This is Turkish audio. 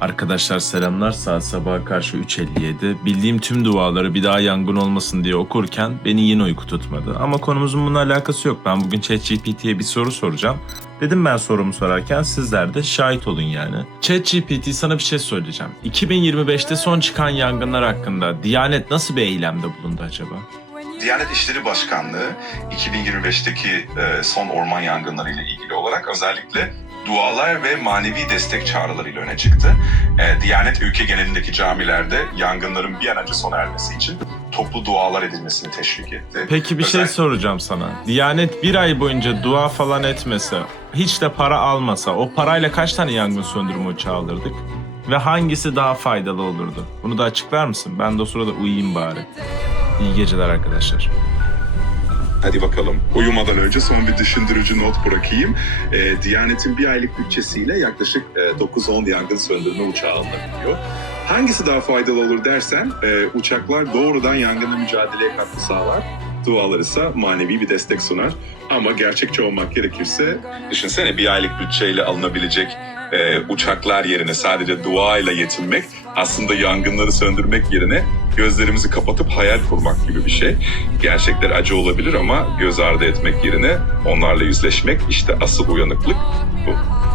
Arkadaşlar selamlar saat sabaha karşı 3.57. Bildiğim tüm duaları bir daha yangın olmasın diye okurken beni yine uyku tutmadı. Ama konumuzun bununla alakası yok. Ben bugün ChatGPT'ye bir soru soracağım. Dedim ben sorumu sorarken sizler de şahit olun yani. ChatGPT sana bir şey söyleyeceğim. 2025'te son çıkan yangınlar hakkında Diyanet nasıl bir eylemde bulundu acaba? Diyanet İşleri Başkanlığı 2025'teki e, son orman yangınları ile ilgili olarak özellikle dualar ve manevi destek çağrılarıyla öne çıktı. E, Diyanet ülke genelindeki camilerde yangınların bir an önce sona ermesi için toplu dualar edilmesini teşvik etti. Peki bir şey Özel- soracağım sana. Diyanet bir ay boyunca dua falan etmese, hiç de para almasa o parayla kaç tane yangın söndürme uçağı alırdık? Ve hangisi daha faydalı olurdu? Bunu da açıklar mısın? Ben de o sırada uyuyayım bari. İyi geceler arkadaşlar. Hadi bakalım. Uyumadan önce son bir düşündürücü not bırakayım. E, Diyanet'in bir aylık bütçesiyle yaklaşık e, 9-10 yangın söndürme uçağı alınabiliyor. Hangisi daha faydalı olur dersen e, uçaklar doğrudan yangınla mücadeleye katkı sağlar. Dualar ise manevi bir destek sunar. Ama gerçekçi olmak gerekirse düşünsene bir aylık bütçeyle alınabilecek e, uçaklar yerine sadece dua ile yetinmek aslında yangınları söndürmek yerine gözlerimizi kapatıp hayal kurmak gibi bir şey. Gerçekler acı olabilir ama göz ardı etmek yerine onlarla yüzleşmek işte asıl uyanıklık bu.